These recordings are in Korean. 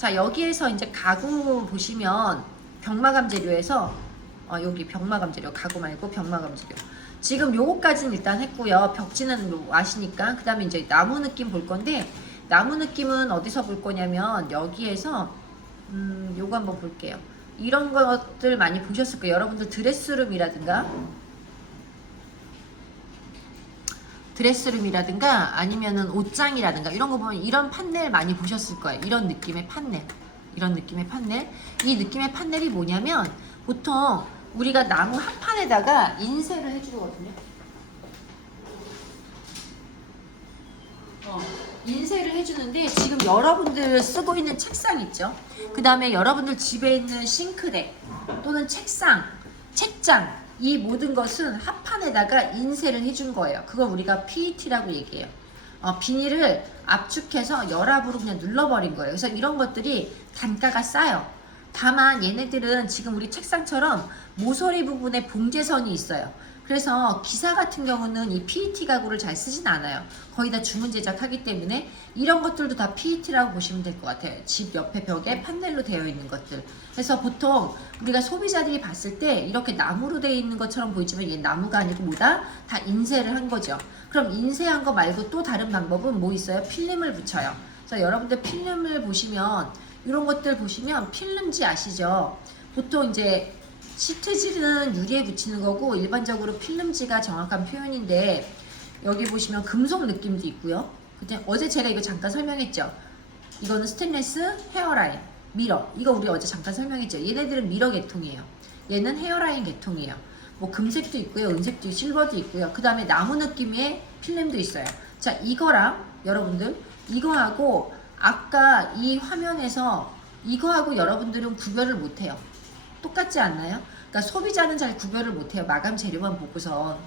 자, 여기에서 이제 가구 보시면 병마감 재료에서 여기 병마감 재료, 가구 말고 병마감 재료. 지금 요거까지는 일단 했고요. 벽지는 뭐 아시니까. 그 다음에 이제 나무 느낌 볼 건데, 나무 느낌은 어디서 볼 거냐면 여기에서 요거 한번 볼게요. 이런 것들 많이 보셨을 거예요. 여러분들 드레스룸이라든가 아니면은 옷장이라든가 이런 거 보면 이런 판넬 많이 보셨을 거예요. 이런 느낌의 판넬. 이 느낌의 판넬이 뭐냐면 보통 우리가 나무 한 판에다가 인쇄를 해주거든요. 인쇄를 해주는데 지금 여러분들 쓰고 있는 책상 있죠? 그 다음에 여러분들 집에 있는 싱크대 또는 책장 이 모든 것은 합판에다가 인쇄를 해준 거예요. 그걸 우리가 PET라고 얘기해요. 비닐을 압축해서 열압으로 그냥 눌러버린 거예요. 그래서 이런 것들이 단가가 싸요. 다만 얘네들은 지금 우리 책상처럼 모서리 부분에 봉제선이 있어요. 그래서 기사 같은 경우는 이 PET 가구를 잘 쓰진 않아요. 거의 다 주문 제작하기 때문에 이런 것들도 다 PET라고 보시면 될 것 같아요. 집 옆에 벽에 판넬로 되어 있는 것들. 그래서 보통 우리가 소비자들이 봤을 때 이렇게 나무로 되어 있는 것처럼 보이지만 얘 나무가 아니고 뭐다? 다 인쇄를 한 거죠. 그럼 인쇄한 거 말고 또 다른 방법은 뭐 있어요? 필름을 붙여요. 그래서 여러분들 필름을 보시면 이런 것들 보시면 필름지 아시죠? 보통 이제 시트지는 유리에 붙이는 거고 일반적으로 필름지가 정확한 표현인데 여기 보시면 금속 느낌도 있고요. 그때 어제 제가 이거 잠깐 설명했죠. 이거는 스테인리스 헤어라인 미러, 이거 우리 어제 잠깐 설명했죠. 얘네들은 미러 계통이에요. 얘는 헤어라인 계통이에요. 뭐 금색도 있고요, 은색도 있고 실버도 있고요. 그 다음에 나무 느낌의 필름도 있어요. 자, 이거랑 여러분들 이거하고 아까 이 화면에서 이거하고 여러분들은 구별을 못해요. 똑같지 않나요? 그러니까 소비자는 잘 구별을 못해요. 마감 재료만 보고서.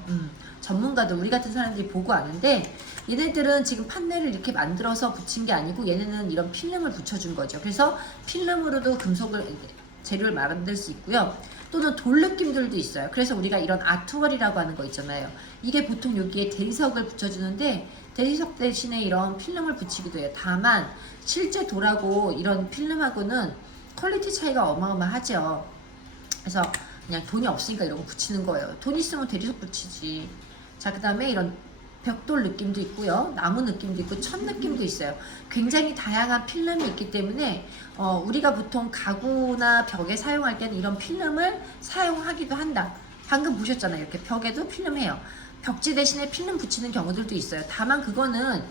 전문가들, 우리 같은 사람들이 보고 아는데 얘네들은 지금 판넬을 이렇게 만들어서 붙인 게 아니고 얘네는 이런 필름을 붙여준 거죠. 그래서 필름으로도 금속을 재료를 만들 수 있고요. 또는 돌 느낌들도 있어요. 그래서 우리가 이런 아트월이라고 하는 거 있잖아요. 이게 보통 여기에 대리석을 붙여주는데 대리석 대신에 이런 필름을 붙이기도 해요. 다만 실제 돌하고 이런 필름하고는 퀄리티 차이가 어마어마하죠. 그래서 그냥 돈이 없으니까 이런 거 붙이는 거예요. 돈 있으면 대리석 붙이지. 자, 그 다음에 이런 벽돌 느낌도 있고요. 나무 느낌도 있고 천 느낌도 있어요. 굉장히 다양한 필름이 있기 때문에 우리가 보통 가구나 벽에 사용할 때는 이런 필름을 사용하기도 한다. 방금 보셨잖아요. 이렇게 벽에도 필름해요. 벽지 대신에 필름 붙이는 경우들도 있어요. 다만 그거는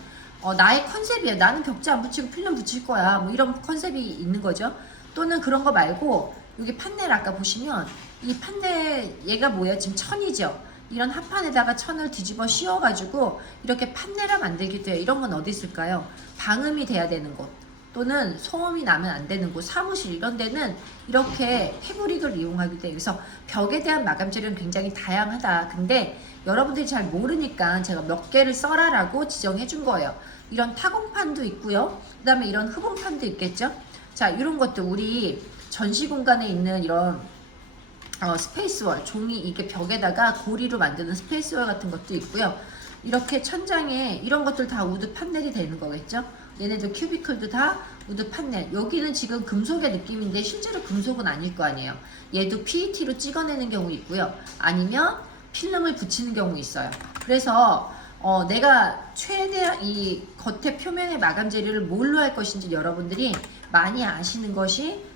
나의 컨셉이에요. 나는 벽지 안 붙이고 필름 붙일 거야. 뭐 이런 컨셉이 있는 거죠. 또는 그런 거 말고 여기 판넬 아까 보시면 이 판넬 얘가 뭐예요? 지금 천이죠. 이런 합판에다가 천을 뒤집어 씌워가지고 이렇게 판넬을 만들기도 해요. 이런 건 어디 있을까요? 방음이 돼야 되는 곳 또는 소음이 나면 안 되는 곳, 사무실 이런 데는 이렇게 패브릭을 이용하기도 해요. 그래서 벽에 대한 마감 재료는 굉장히 다양하다. 근데 여러분들이 잘 모르니까 제가 몇 개를 써라라고 지정해 준 거예요. 이런 타공판도 있고요. 그 다음에 이런 흡음판도 있겠죠. 자, 이런 것도 우리 전시 공간에 있는 이런 스페이스월, 종이 이게 벽에다가 고리로 만드는 스페이스월 같은 것도 있고요. 이렇게 천장에 이런 것들 다 우드 판넬이 되는 거겠죠. 얘네들 큐비클도 다 우드 판넬. 여기는 지금 금속의 느낌인데 실제로 금속은 아닐 거 아니에요. 얘도 PET로 찍어내는 경우 있고요. 아니면 필름을 붙이는 경우 있어요. 그래서 내가 최대한 이 겉에 표면의 마감 재료를 뭘로 할 것인지 여러분들이 많이 아시는 것이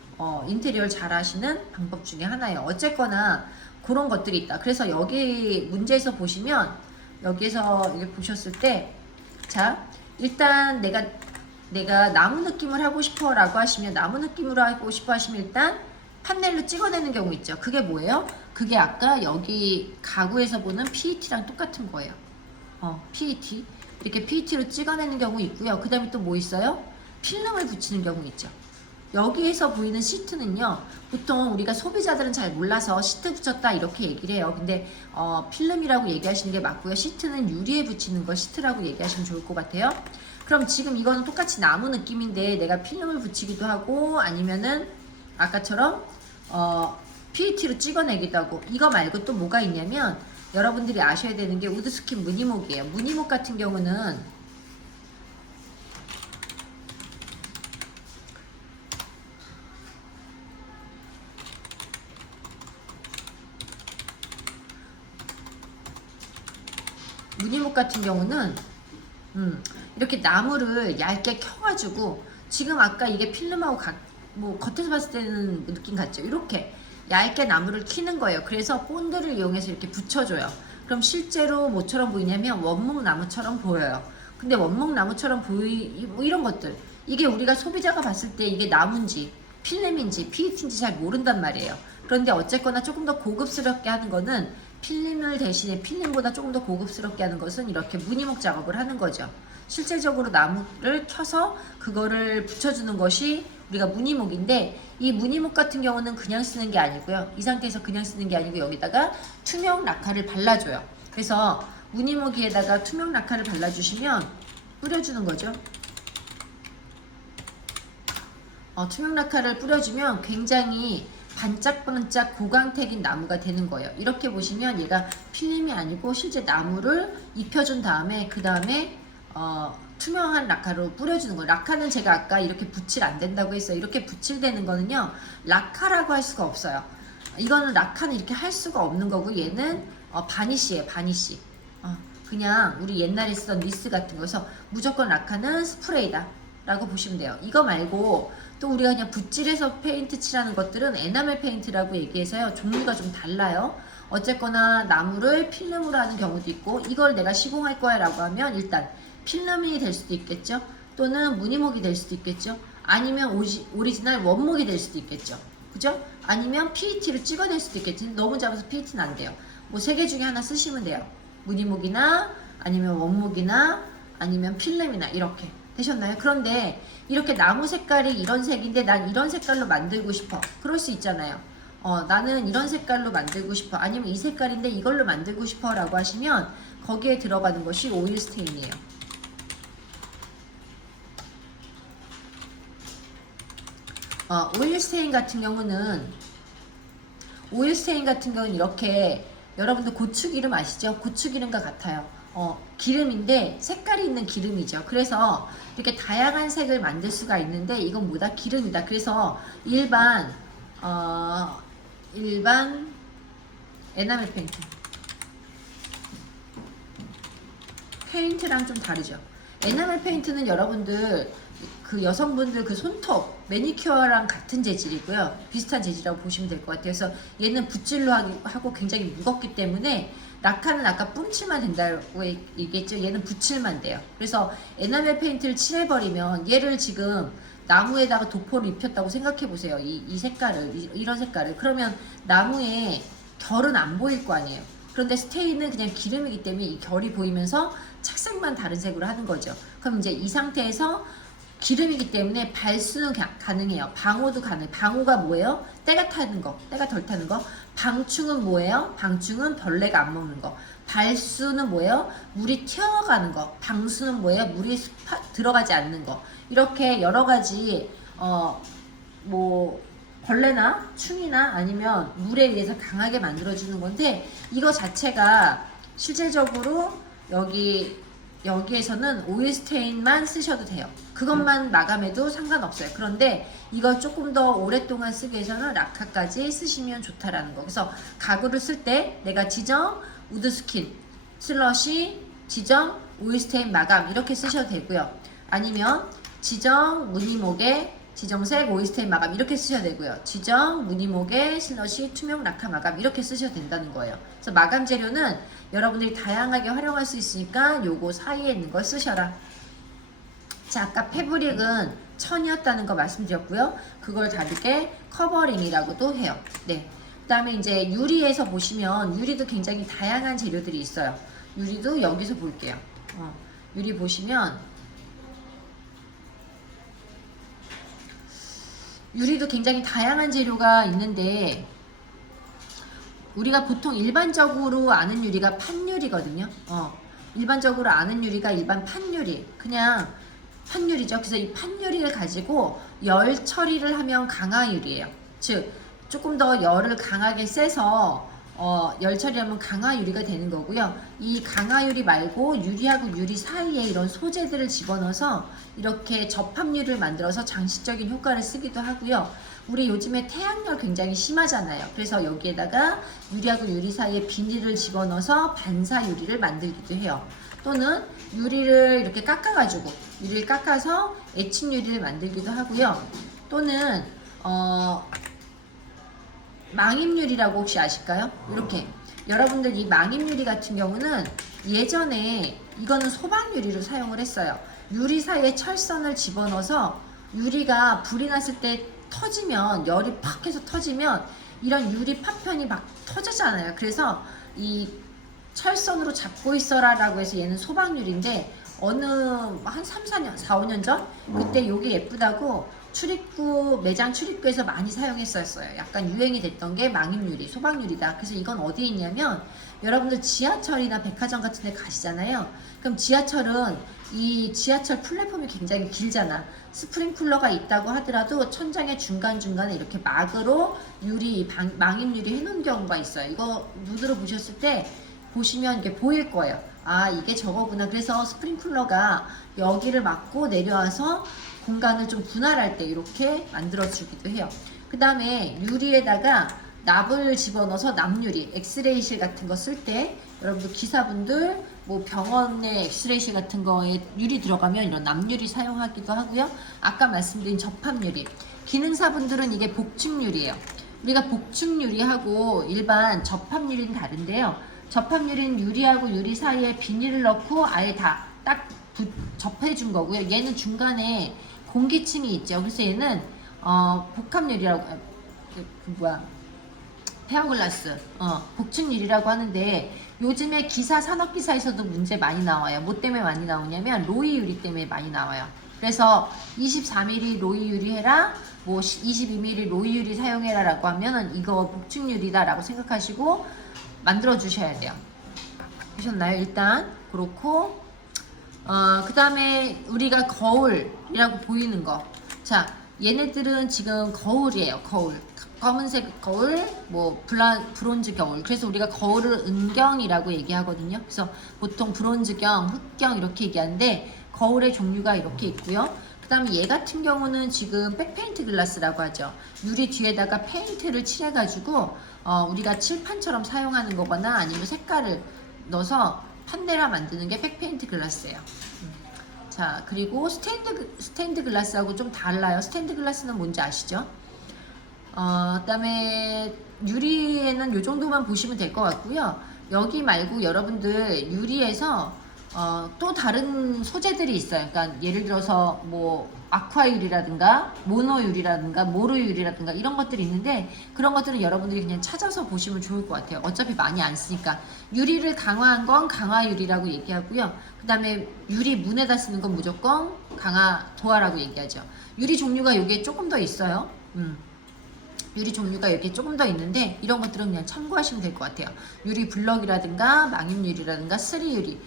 인테리어를 잘 하시는 방법 중에 하나예요. 어쨌거나 그런 것들이 있다. 그래서 여기 문제에서 보시면 여기서 이렇게 보셨을 때 자, 일단 내가 나무 느낌을 하고 싶어 라고 하시면 나무 느낌으로 하고 싶어 하시면 일단 판넬로 찍어내는 경우 있죠. 그게 뭐예요? 그게 아까 여기 가구에서 보는 PET랑 똑같은 거예요. PET 이렇게 PET로 찍어내는 경우 있고요. 그 다음에 또 뭐 있어요? 필름을 붙이는 경우 있죠. 여기에서 보이는 시트는요, 보통 우리가 소비자들은 잘 몰라서 시트 붙였다 이렇게 얘기를 해요. 근데 필름이라고 얘기하시는 게 맞고요. 시트는 유리에 붙이는 걸 시트라고 얘기하시면 좋을 것 같아요. 그럼 지금 이거는 똑같이 나무 느낌인데 내가 필름을 붙이기도 하고 아니면은 아까처럼 PET로 찍어내기도 하고, 이거 말고 또 뭐가 있냐면 여러분들이 아셔야 되는 게 우드스킨 무늬목이에요. 무늬목 같은 경우는 무늬목 같은 경우는 이렇게 나무를 얇게 켜가지고 지금 아까 이게 필름하고 뭐 겉에서 봤을 때는 느낌 같죠? 이렇게 얇게 나무를 키는 거예요. 그래서 본드를 이용해서 이렇게 붙여줘요. 그럼 실제로 뭐처럼 보이냐면 원목나무처럼 보여요. 근데 원목나무처럼 뭐 이런 것들 이게 우리가 소비자가 봤을 때 이게 나무인지 필름인지 PET인지 잘 모른단 말이에요. 그런데 어쨌거나 조금 더 고급스럽게 하는 거는 필름을 대신에 필름보다 조금 더 고급스럽게 하는 것은 이렇게 무늬목 작업을 하는 거죠. 실질적으로 나무를 켜서 그거를 붙여주는 것이 우리가 무늬목인데, 이 무늬목 같은 경우는 그냥 쓰는 게 아니고요. 이 상태에서 그냥 쓰는 게 아니고 여기다가 투명 락화를 발라줘요. 그래서 무늬목에다가 투명 락화를 발라주시면 뿌려주는 거죠. 투명 락화를 뿌려주면 굉장히 반짝반짝 고광택인 나무가 되는 거예요. 이렇게 보시면 얘가 필름이 아니고 실제 나무를 입혀준 다음에 그 다음에 투명한 락화로 뿌려주는 거예요. 락화는 제가 아까 이렇게 붓질 안 된다고 했어요. 이렇게 붓질되는 거는요, 락화라고 할 수가 없어요. 이거는 락화는 이렇게 할 수가 없는 거고, 얘는 바니쉬예요. 바니쉬. 그냥 우리 옛날에 쓰던 니스 같은 거서 무조건 락화는 스프레이다 라고 보시면 돼요. 이거 말고 또 우리가 그냥 붓질해서 페인트 칠하는 것들은 에나멜 페인트라고 얘기해서요, 종류가 좀 달라요. 어쨌거나 나무를 필름으로 하는 경우도 있고, 이걸 내가 시공할 거야 라고 하면 일단 필름이 될 수도 있겠죠. 또는 무늬목이 될 수도 있겠죠. 아니면 오리지널 원목이 될 수도 있겠죠. 그죠? 아니면 PET로 찍어낼 수도 있겠지. 너무 작아서 PET는 안 돼요. 뭐 세 개 중에 하나 쓰시면 돼요. 무늬목이나 아니면 원목이나 아니면 필름이나 이렇게 되셨나요? 그런데 이렇게 나무 색깔이 이런 색인데 난 이런 색깔로 만들고 싶어. 그럴 수 있잖아요. 나는 이런 색깔로 만들고 싶어. 아니면 이 색깔인데 이걸로 만들고 싶어 라고 하시면 거기에 들어가는 것이 오일 스테인이에요. 오일 스테인 같은 경우는 이렇게, 여러분들 고추기름 아시죠? 고추기름과 같아요. 기름인데 색깔이 있는 기름이죠. 그래서 이렇게 다양한 색을 만들 수가 있는데 이건 뭐다? 기름이다. 그래서 일반 에나멜 페인트랑 좀 다르죠. 에나멜 페인트는 여러분들 그 여성분들 그 손톱 매니큐어랑 같은 재질이고요. 비슷한 재질이라고 보시면 될 것 같아요. 그래서 얘는 붓질로 하고 굉장히 무겁기 때문에 락화는 아까 뿜칠만 된다고 얘기했죠. 얘는 붓칠만 돼요. 그래서 에나멜 페인트를 칠해버리면 얘를 지금 나무에다가 도포를 입혔다고 생각해 보세요. 이 색깔을, 이런 색깔을. 그러면 나무에 결은 안 보일 거 아니에요. 그런데 스테인은 그냥 기름이기 때문에 이 결이 보이면서 착색만 다른 색으로 하는 거죠. 그럼 이제 이 상태에서 기름이기 때문에 발수는 가능해요. 방호도 가능해요. 방호가 뭐예요? 때가 타는 거, 때가 덜 타는 거. 방충은 뭐예요? 방충은 벌레가 안 먹는 거. 발수는 뭐예요? 물이 튀어가는 거. 방수는 뭐예요? 물이 들어가지 않는 거. 이렇게 여러 가지 뭐 벌레나 충이나 아니면 물에 의해서 강하게 만들어주는 건데, 이거 자체가 실질적으로 여기에서는 오일 스테인만 쓰셔도 돼요. 그것만 마감해도 상관없어요. 그런데 이걸 조금 더 오랫동안 쓰기 위해서는 락화까지 쓰시면 좋다라는 거. 그래서 가구를 쓸 때 내가 지정, 우드스킨, 슬러시, 지정, 오일 스테인 마감 이렇게 쓰셔도 되고요. 아니면 지정, 무늬목에 지정색, 오일 스테인 마감 이렇게 쓰셔도 되고요. 지정, 무늬목에 슬러시, 투명 락화 마감 이렇게 쓰셔도 된다는 거예요. 그래서 마감 재료는 여러분들이 다양하게 활용할 수 있으니까 요거 사이에 있는 걸 쓰셔라. 자, 아까 패브릭은 천이었다는 거 말씀드렸고요. 그걸 다르게 커버링이라고도 해요. 네. 그 다음에 이제 유리에서 보시면 유리도 굉장히 다양한 재료들이 있어요. 유리도 여기서 볼게요. 유리 보시면 유리도 굉장히 다양한 재료가 있는데, 우리가 보통 일반적으로 아는 유리가 판유리거든요. 일반적으로 아는 유리가 일반 판유리, 그냥 판유리죠. 그래서 이 판유리를 가지고 열 처리를 하면 강화유리예요. 즉 조금 더 열을 강하게 세서 열 처리하면 강화유리가 되는 거고요. 이 강화유리 말고 유리하고 유리 사이에 이런 소재들을 집어넣어서 이렇게 접합유리를 만들어서 장식적인 효과를 쓰기도 하고요. 우리 요즘에 태양열 굉장히 심하잖아요. 그래서 여기에다가 유리하고 유리 사이에 비닐을 집어넣어서 반사유리를 만들기도 해요. 또는 유리를 이렇게 깎아가지고 유리를 깎아서 에칭 유리를 만들기도 하고요. 또는 망임유리라고 혹시 아실까요? 이렇게 여러분들 이 망임유리 같은 경우는 예전에 이거는 소방유리로 사용을 했어요. 유리 사이에 철선을 집어넣어서 유리가 불이 났을 때 터지면 열이 팍 해서 터지면 이런 유리 파편이 막 터지잖아요. 그래서 이 철선으로 잡고 있어라 라고 해서 얘는 소방유리인데 어느 한 3, 4년, 4, 5년 전 그때 요게 예쁘다고 출입구 매장 출입구에서 많이 사용했었어요. 약간 유행이 됐던 게 망임유리, 소방유리다. 그래서 이건 어디에 있냐면 여러분들 지하철이나 백화점 같은 데 가시잖아요. 그럼 지하철은 이 지하철 플랫폼이 굉장히 길잖아. 스프링쿨러가 있다고 하더라도 천장의 중간중간에 이렇게 막으로 유리, 망임유리 해놓은 경우가 있어요. 이거 눈으로 보셨을 때 보시면 이게 보일 거예요. 아, 이게 저거구나. 그래서 스프링쿨러가 여기를 막고 내려와서 공간을 좀 분할할 때 이렇게 만들어주기도 해요. 그 다음에 유리에다가 납을 집어넣어서 납유리, 엑스레이실 같은 거 쓸 때 여러분들 기사분들 뭐 병원의 엑스레이실 같은 거에 유리 들어가면 이런 납유리 사용하기도 하고요. 아까 말씀드린 접합유리, 기능사분들은 이게 복층유리예요. 우리가 복층유리하고 일반 접합유리는 다른데요. 접합유리는 유리하고 유리 사이에 비닐을 넣고 아예 다 딱 접해준 거고요. 얘는 중간에 공기층이 있죠. 그래서 얘는 복합유리라고 페어글라스 복층유리라고 하는데 요즘에 기사 산업기사에서도 문제 많이 나와요. 뭐 때문에 많이 나오냐면 로이유리 때문에 많이 나와요. 그래서 24mm 로이유리 해라, 뭐 22mm 로이유리 사용해라 라고 하면은 이거 복층유리다 라고 생각하시고 만들어 주셔야 돼요. 보셨나요? 일단 그렇고 그 다음에 우리가 거울이라고 보이는 거. 자, 얘네들은 지금 거울이에요. 거울. 검은색 거울, 뭐 브론즈 거울. 그래서 우리가 거울을 은경이라고 얘기하거든요. 그래서 보통 브론즈경, 흑경 이렇게 얘기하는데 거울의 종류가 이렇게 있고요. 그 다음에 얘 같은 경우는 지금 백페인트 글라스라고 하죠. 유리 뒤에다가 페인트를 칠해가지고 우리가 칠판처럼 사용하는 거거나 아니면 색깔을 넣어서 판넬화 만드는 게 백페인트 글라스예요. 자, 그리고 스테인드 글라스하고 좀 달라요. 스테인드 글라스는 뭔지 아시죠? 그다음에 유리에는 이 정도만 보시면 될 것 같고요. 여기 말고 여러분들 유리에서 또 다른 소재들이 있어요. 그러니까 예를 들어서 뭐 아쿠아유리라든가 모노유리라든가 모루유리라든가 이런 것들이 있는데 그런 것들은 여러분들이 그냥 찾아서 보시면 좋을 것 같아요. 어차피 많이 안 쓰니까. 유리를 강화한 건 강화유리라고 얘기하고요. 그 다음에 유리 문에다 쓰는 건 무조건 강화도화라고 얘기하죠. 유리 종류가 이게 조금 더 있어요. 유리 종류가 이렇게 조금 더 있는데 이런 것들은 그냥 참고하시면 될 것 같아요. 유리 블럭이라든가 망임유리라든가 스리유리.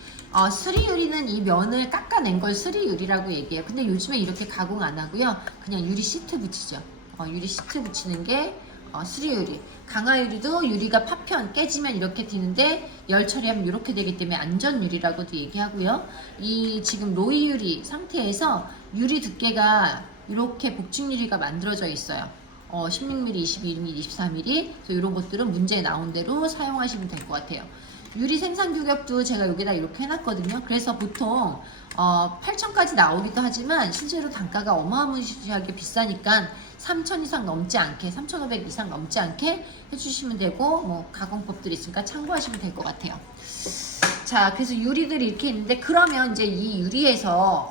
스리유리는 이 면을 깎아낸 걸 스리유리라고 얘기해요. 근데 요즘에 이렇게 가공 안 하고요. 그냥 유리 시트 붙이죠. 유리 시트 붙이는 게 스리유리. 강화유리도 유리가 파편 깨지면 이렇게 되는데 열 처리하면 이렇게 되기 때문에 안전유리라고도 얘기하고요. 이 지금 로이유리 상태에서 유리 두께가 이렇게 복층유리가 만들어져 있어요. 16mm, 21mm, 24mm. 그래서 이런 것들은 문제에 나온 대로 사용하시면 될 것 같아요. 유리 생산 규격도 제가 여기다 이렇게 해놨거든요. 그래서 보통 8,000까지 나오기도 하지만 실제로 단가가 어마무시하게 비싸니까 3,000 이상 넘지 않게, 3,500 이상 넘지 않게 해주시면 되고 뭐 가공법들이 있으니까 참고하시면 될 것 같아요. 자, 그래서 유리들이 이렇게 있는데 그러면 이제 이 유리에서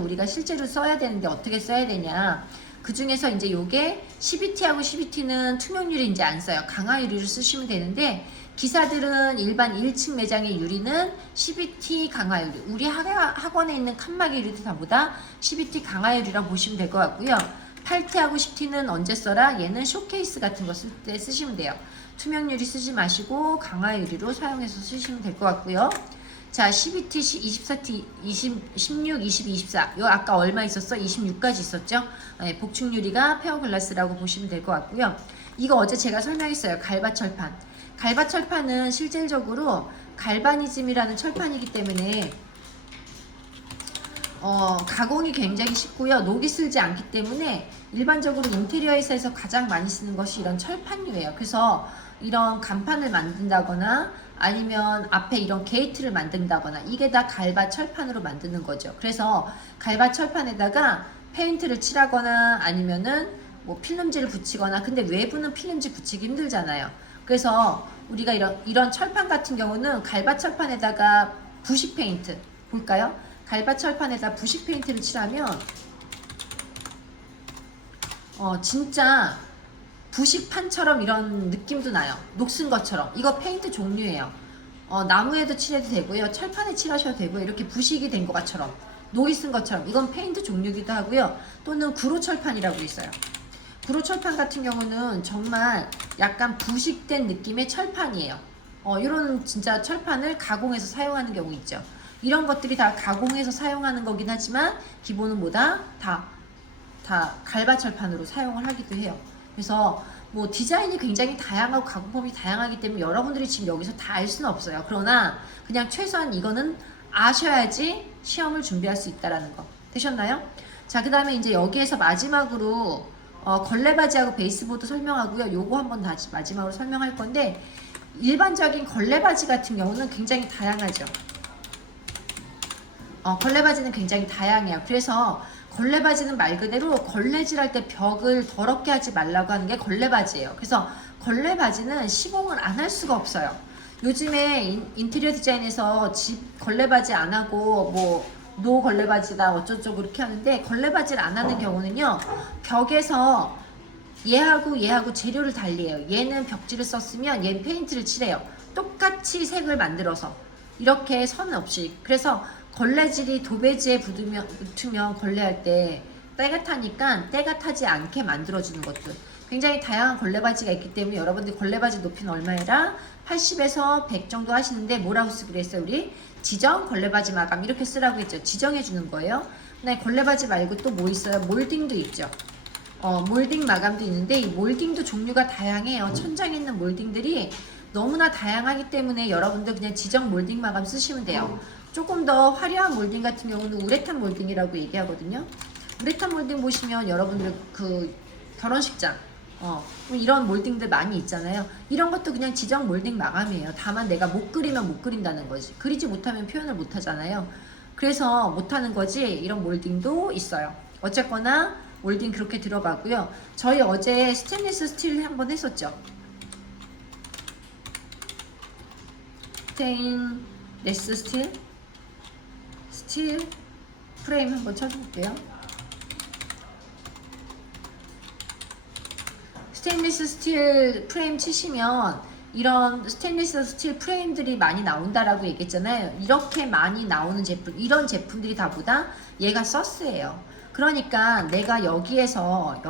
우리가 실제로 써야 되는데 어떻게 써야 되냐? 그 중에서 이제 요게 CBT하고 CBT는 투명유리 이제 안 써요. 강화유리를 쓰시면 되는데 기사들은 일반 1층 매장의 유리는 CBT 강화유리. 우리 학원에 있는 칸막이 유리들보다 CBT 강화유리라고 보시면 될 것 같고요. 8T하고 10T는 언제 써라? 얘는 쇼케이스 같은 거 쓸 때 쓰시면 돼요. 투명유리 쓰지 마시고 강화유리로 사용해서 쓰시면 될 것 같고요. 자, CBT 24T 16, 20, 24. 요 아까 얼마 있었어? 26까지 있었죠? 네, 복층유리가 페어글라스라고 보시면 될 것 같고요. 이거 어제 제가 설명했어요. 갈바철판. 갈바철판은 실질적으로 갈바니즘이라는 철판이기 때문에 가공이 굉장히 쉽고요. 녹이 슬지 않기 때문에 일반적으로 인테리어 회사에서 가장 많이 쓰는 것이 이런 철판류예요. 그래서 이런 간판을 만든다거나 아니면 앞에 이런 게이트를 만든다거나 이게 다 갈바 철판으로 만드는 거죠. 그래서 갈바 철판에다가 페인트를 칠하거나 아니면은 뭐 필름지를 붙이거나, 근데 외부는 필름지 붙이기 힘들잖아요. 그래서 우리가 이런 철판 같은 경우는 갈바 철판에다가 부식 페인트 볼까요? 갈바 철판에다 부식 페인트를 칠하면 진짜 부식판처럼 이런 느낌도 나요. 녹슨 것처럼. 이거 페인트 종류예요. 나무에도 칠해도 되고요. 철판에 칠하셔도 되고요. 이렇게 부식이 된 것처럼 녹이 쓴 것처럼 이건 페인트 종류기도 하고요. 또는 구로철판이라고 있어요. 구로철판 같은 경우는 정말 약간 부식된 느낌의 철판이에요. 이런 진짜 철판을 가공해서 사용하는 경우 있죠. 이런 것들이 다 가공해서 사용하는 거긴 하지만 기본은 뭐다? 다 갈바철판으로 사용을 하기도 해요. 그래서 뭐 디자인이 굉장히 다양하고 가공법이 다양하기 때문에 여러분들이 지금 여기서 다 알 수는 없어요. 그러나 그냥 최소한 이거는 아셔야지 시험을 준비할 수 있다라는 거. 되셨나요? 자, 그 다음에 이제 여기에서 마지막으로 걸레바지하고 베이스보드 설명하고요. 요거 한번 다시 마지막으로 설명할 건데, 일반적인 걸레바지 같은 경우는 굉장히 다양하죠. 걸레바지는 굉장히 다양해요. 그래서 걸레바지는 말 그대로 걸레질할 때 벽을 더럽게 하지 말라고 하는 게 걸레바지예요. 그래서 걸레바지는 시공을 안 할 수가 없어요. 요즘에 인테리어 디자인에서 집 걸레바지 안 하고 뭐 노 걸레바지다 어쩌고 그렇게 하는데, 걸레바지를 안 하는 경우는요, 벽에서 얘하고 재료를 달리해요. 얘는 벽지를 썼으면 얘는 페인트를 칠해요. 똑같이 색을 만들어서 이렇게 선 없이. 그래서 걸레질이 도배지에 붙으면 걸레할 때 때가 타니까 때가 타지 않게 만들어주는 것들, 굉장히 다양한 걸레바지가 있기 때문에 여러분들 걸레바지 높이는 얼마에라 80에서 100 정도 하시는데 뭐라고 쓰기로 했어요? 우리 지정 걸레바지 마감 이렇게 쓰라고 했죠. 지정해 주는 거예요. 근데 걸레바지 말고 또 뭐 있어요? 몰딩도 있죠. 몰딩 마감도 있는데 이 몰딩도 종류가 다양해요. 천장에 있는 몰딩들이 너무나 다양하기 때문에 여러분들 그냥 지정 몰딩 마감 쓰시면 돼요. 조금 더 화려한 몰딩 같은 경우는 우레탄 몰딩이라고 얘기하거든요. 우레탄 몰딩 보시면 여러분들 그 결혼식장 이런 몰딩들 많이 있잖아요. 이런 것도 그냥 지정 몰딩 마감이에요. 다만 내가 못 그리면 못 그린다는 거지. 그리지 못하면 표현을 못 하잖아요. 그래서 못 하는 거지. 이런 몰딩도 있어요. 어쨌거나 몰딩 그렇게 들어가고요. 저희 어제 스테인리스 스틸 한번 했었죠. 스테인리스 스틸 프레임 한번 쳐볼게요. 스테인리스 스틸 프레임 치시면 이런 스테인리스 스틸 프레임들이 많이 나온다라고 얘기했잖아요. 이렇게 많이 나오는 제품, 이런 제품들이 다 보다 얘가 서스예요. 그러니까 내가 여기에서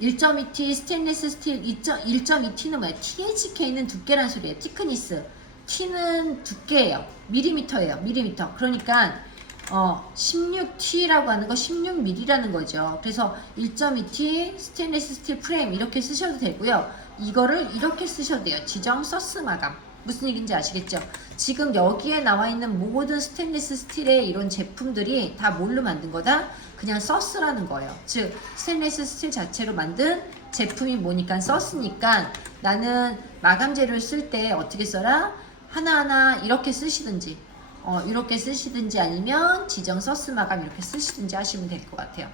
1.2T 스테인리스 스틸 1.2T는 뭐야? THK는 두께란 소리예요. 티크니스. T는 두께예요. 밀리미터예요. 밀리미터. 그러니까 16T라고 하는 거 16mm라는 거죠. 그래서 1.2T 스테인리스 스틸 프레임 이렇게 쓰셔도 되고요. 이거를 이렇게 쓰셔도 돼요. 지정 서스 마감. 무슨 얘기인지 아시겠죠? 지금 여기에 나와 있는 모든 스테인리스 스틸의 이런 제품들이 다 뭘로 만든 거다? 그냥 서스라는 거예요. 즉 스테인리스 스틸 자체로 만든 제품이 뭐니까 서스니까, 나는 마감 재료를 쓸 때 어떻게 써라? 하나하나 이렇게 쓰시든지 아니면 지정 서스 마감 이렇게 쓰시든지 하시면 될 것 같아요.